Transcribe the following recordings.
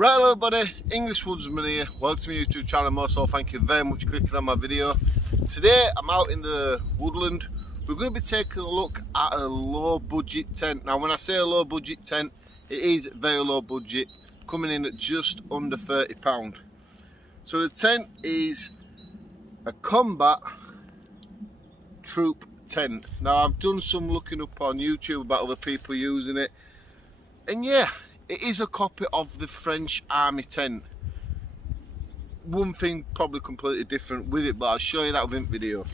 Right, hello everybody, English Woodsman here. Welcome to my YouTube channel. Most of all, thank you very much for clicking on my video. Today I'm out in the woodland. We're going to be taking a look at a low budget tent. Now when I say a low budget tent, it is very low budget, coming in at just under £30. So the tent is a KOMBAT troop tent. Now I've done some looking up on YouTube about other people using it, and yeah, it is a copy of the French army tent. One thing probably completely different with it, but I'll show you that within the video.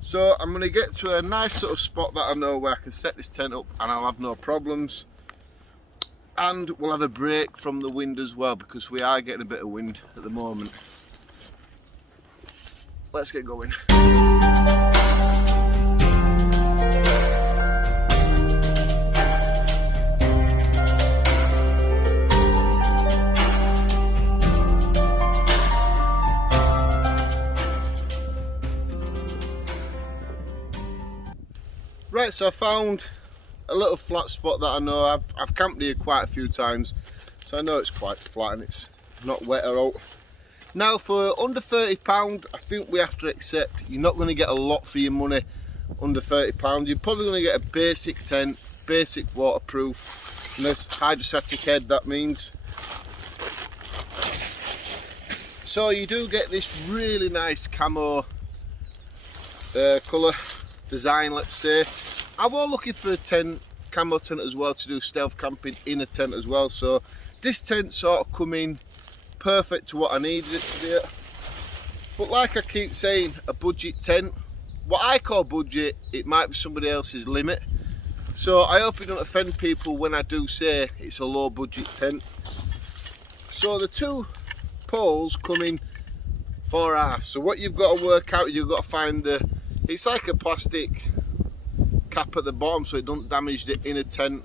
So I'm going to get to a nice sort of spot that I know where I can set this tent up and I'll have no problems. And we'll have a break from the wind as well, because we are getting a bit of wind at the moment. Let's get going. Right, so I found a little flat spot that I know I've camped here quite a few times, so I know it's quite flat and it's not wet or out. Now for under £30, I think we have to accept you're not going to get a lot for your money under £30. You're probably going to get a basic tent, basic waterproof, and this hydrostatic head, that means. So you do get this really nice camo colour design, let's say. I was looking for a tent, camo tent as well, to do stealth camping in a tent as well, so this tent sort of come in perfect to what I needed it to be. But like I keep saying, a budget tent, what I call budget, it might be somebody else's limit, so I hope it don't offend people when I do say it's a low budget tent. So the two poles come in 4.5, so what you've got to work out is you've got to find it's like a plastic cap at the bottom so it doesn't damage the inner tent,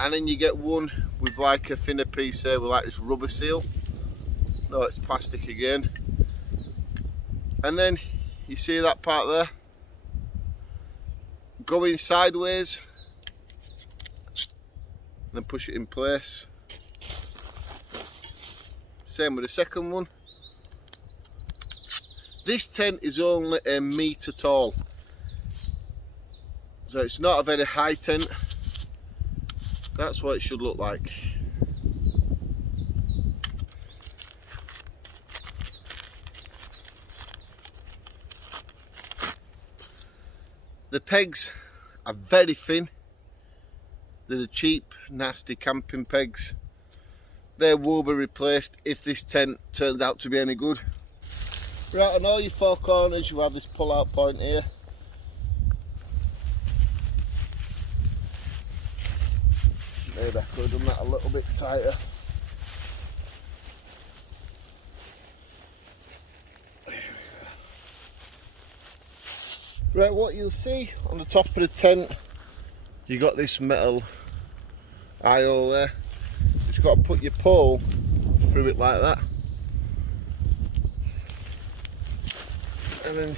and then you get one with like a thinner piece here with like this rubber seal. No, it's plastic again. And then you see that part there going sideways and then push it in place. Same with the second one. This tent is only a metre tall, so it's not a very high tent. That's what it should look like. The pegs are very thin. They're the cheap, nasty camping pegs. They will be replaced if this tent turns out to be any good. Right, on all your four corners you have this pull out point here. Maybe I could have done that a little bit tighter. Right, what you'll see on the top of the tent, you got this metal eye hole there. Just got to put your pole through it like that. And then,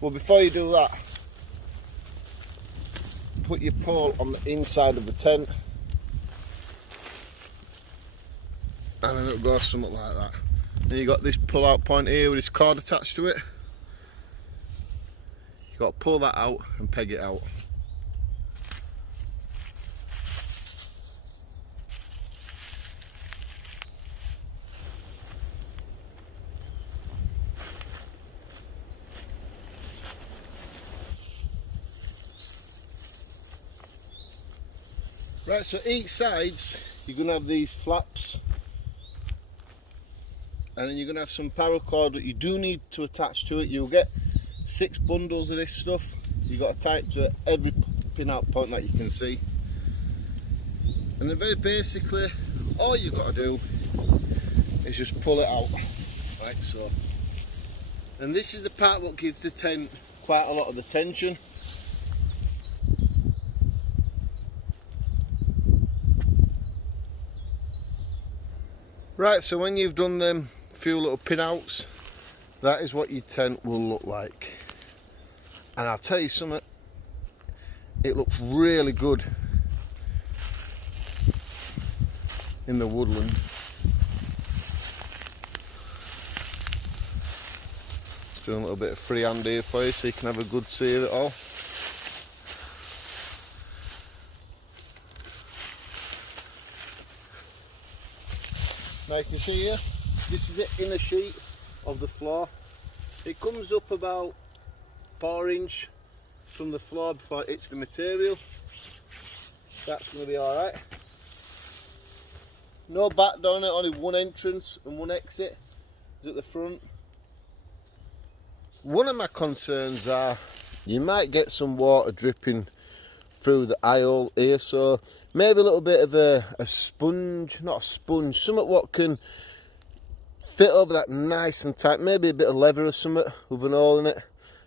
well, before you do that, put your pole on the inside of the tent, and then it'll go something like that. Then you got this pull out point here with this cord attached to it. You got to pull that out and peg it out. Right, so each sides you're going to have these flaps, and then you're going to have some paracord that you do need to attach to it. You'll get 6 bundles of this stuff. You've got to tie it to every pin out point that you can see. And then very basically all you've got to do is just pull it out like so. And this is the part what gives the tent quite a lot of the tension. Right, so when you've done them few little pin outs, that is what your tent will look like. And I'll tell you something, it looks really good. in the woodland. Just doing a little bit of freehand here for you so you can have a good see of it all. Now you can see here, this is the inner sheet of the floor. It comes up about 4 inch from the floor before it hits the material. That's going to be alright. No back door on it, only one entrance and one exit is at the front. One of my concerns are you might get some water dripping through the eye hole here, so maybe a little bit of a sponge, not a sponge, something what can fit over that nice and tight, maybe a bit of leather or something with an hole in it,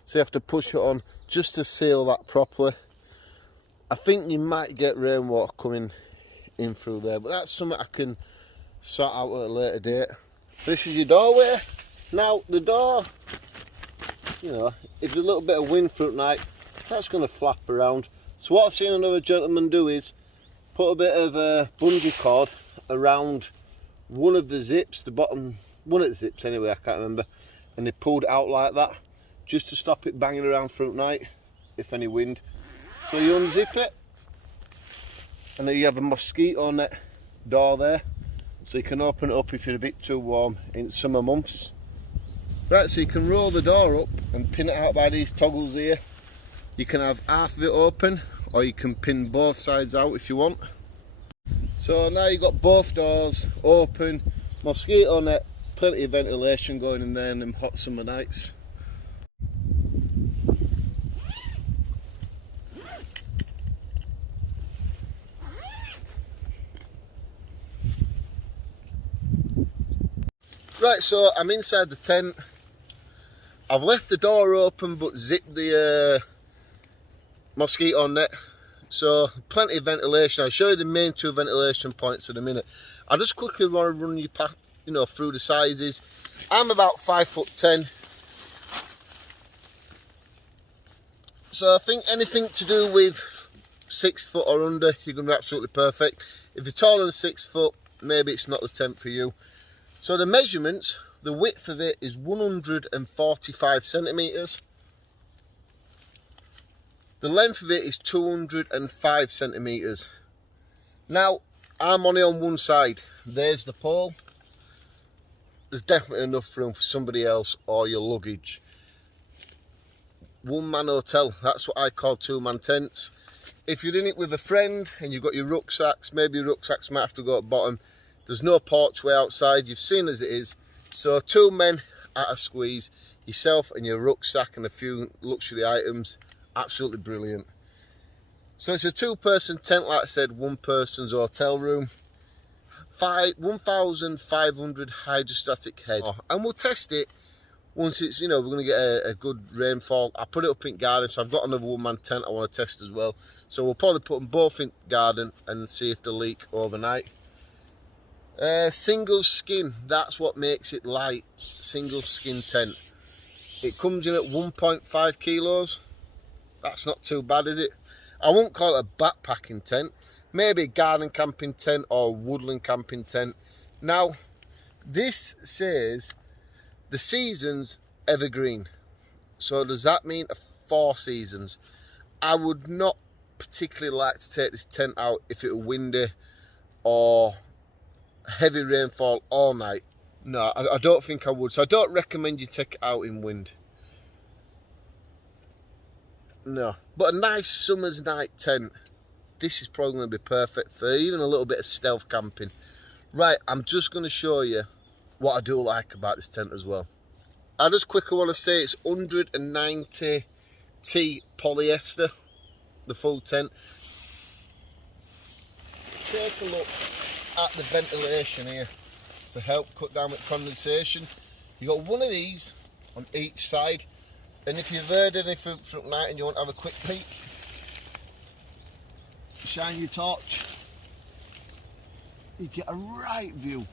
so you have to push it on just to seal that properly. I think you might get rainwater coming in through there, but that's something I can sort out at a later date. This is your doorway. Now the door, you know, if there's a little bit of wind through at night, that's going to flap around. So what I've seen another gentleman do is put a bit of bungee cord around one of the zips, the bottom, one of the zips anyway, I can't remember, and they pulled it out like that just to stop it banging around through at night if any wind. So you unzip it and then you have a mosquito net door there, so you can open it up if you're a bit too warm in summer months. Right, so you can roll the door up and pin it out by these toggles here. You can have half of it open or you can pin both sides out if you want. So now you've got both doors open, mosquito net, plenty of ventilation going in there in them hot summer nights. Right, so I'm inside the tent. I've left the door open but zipped the mosquito net, so plenty of ventilation. I'll show you the main 2 ventilation points in a minute. I just quickly want to run you past, you know, through the sizes. I'm about 5'10", so I think anything to do with 6 foot or under, you're going to be absolutely perfect. If you're taller than 6 foot, maybe it's not the tent for you. So the measurements, the width of it is 145 centimetres. The length of it is 205 centimetres. Now, I'm only on one side. There's the pole. There's definitely enough room for somebody else or your luggage. One-man hotel, that's what I call 2-man tents. If you're in it with a friend and you've got your rucksacks, maybe your rucksacks might have to go at the bottom. There's no porchway outside, you've seen as it is. So 2 men at a squeeze, yourself and your rucksack and a few luxury items. Absolutely brilliant. So it's a 2-person tent, like I said, 1 person's hotel room. 1,500 hydrostatic head. And we'll test it once it's, you know, we're going to get a good rainfall. I put it up in garden, so I've got another 1-man tent I want to test as well. So we'll probably put them both in garden and see if they leak overnight. Single skin, that's what makes it light. Single skin tent. It comes in at 1.5 kilos. That's not too bad, is it? I won't call it a backpacking tent. Maybe a garden camping tent or woodland camping tent. Now, this says the season's evergreen. So does that mean 4 seasons? I would not particularly like to take this tent out if it were windy or heavy rainfall all night. No, I don't think I would. So I don't recommend you take it out in wind. No, but a nice summer's night tent. This is probably going to be perfect for even a little bit of stealth camping. Right, I'm just going to show you what I do like about this tent as well. I just quickly want to say it's 190 T polyester, the full tent. Take a look at the ventilation here to help cut down with condensation. You've got one of these on each side, and if you've heard anything from night and you want to have a quick peek, shine your torch, you get a right view.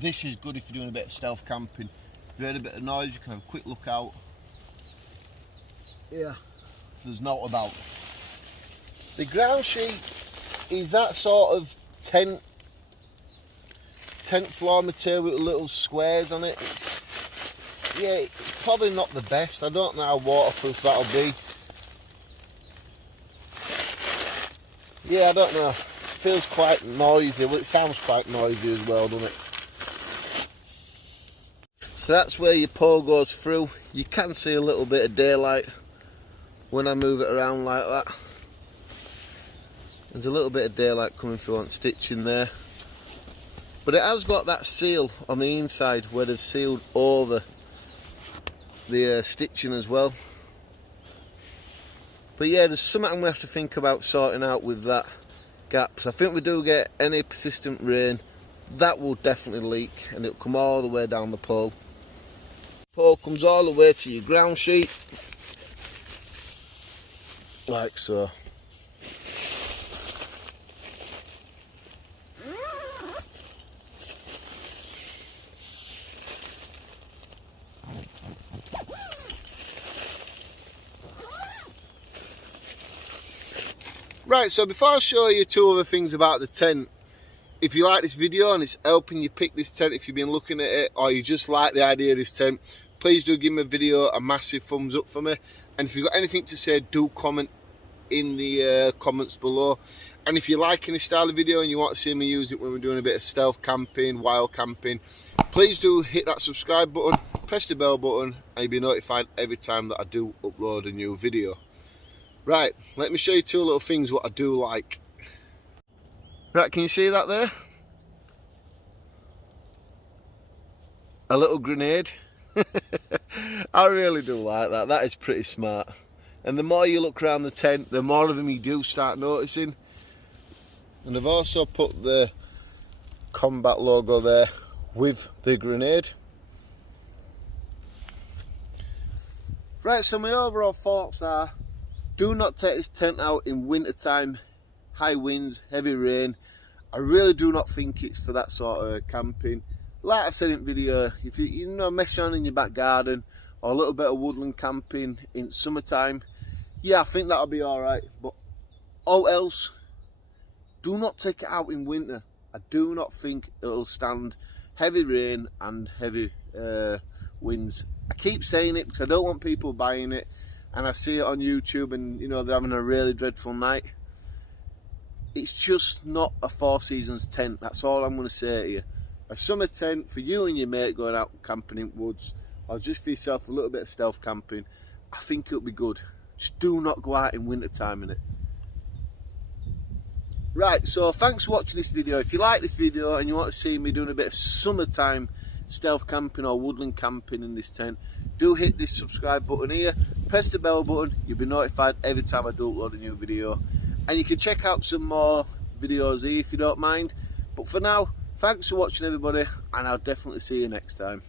This is good if you're doing a bit of stealth camping. If you heard a bit of noise, you can have a quick look out. Yeah, there's naught about. The ground sheet is that sort of tent floor material with little squares on it. It's probably not the best. I don't know how waterproof that'll be. Yeah, I don't know. It feels quite noisy. Well, it sounds quite noisy as well, doesn't it? So that's where your pole goes through. You can see a little bit of daylight when I move it around like that. There's a little bit of daylight coming through on stitching there. But it has got that seal on the inside where they've sealed over the stitching as well. But yeah, there's something I'm going to have to think about sorting out with that gap. So I think we do get any persistent rain, that will definitely leak and it'll come all the way down the pole. Pole comes all the way to your ground sheet, like so. Right, so before I show you two other things about the tent, if you like this video and it's helping you pick this tent, if you've been looking at it or you just like the idea of this tent, please do give my video a massive thumbs up for me. And if you've got anything to say, do comment in the comments below. And if you're liking this style of video and you want to see me use it when we're doing a bit of stealth camping, wild camping, please do hit that subscribe button, press the bell button, and you'll be notified every time that I do upload a new video. Right, let me show you two little things what I do like. Right, can you see that there? A little grenade. I really do like that. That is pretty smart. And the more you look around the tent, the more of them you do start noticing. And I've also put the KOMBAT logo there with the grenade. Right, so my overall thoughts are, do not take this tent out in winter time, high winds, heavy rain. I really do not think it's for that sort of camping. Like I've said in the video, if you mess around in your back garden or a little bit of woodland camping in summertime, yeah, I think that'll be alright. But all else, do not take it out in winter. I do not think it'll stand heavy rain and heavy winds. I keep saying it because I don't want people buying it and I see it on YouTube and they're having a really dreadful night. It's just not a Four Seasons tent. That's all I'm going to say to you. A summer tent for you and your mate going out camping in woods, or just for yourself a little bit of stealth camping, I think it'll be good. Just do not go out in winter time in it. Right, so thanks for watching this video. If you like this video and you want to see me doing a bit of summertime stealth camping or woodland camping in this tent, do hit this subscribe button here, press the bell button, you'll be notified every time I do upload a new video. And you can check out some more videos here if you don't mind. But for now, thanks for watching everybody, and I'll definitely see you next time.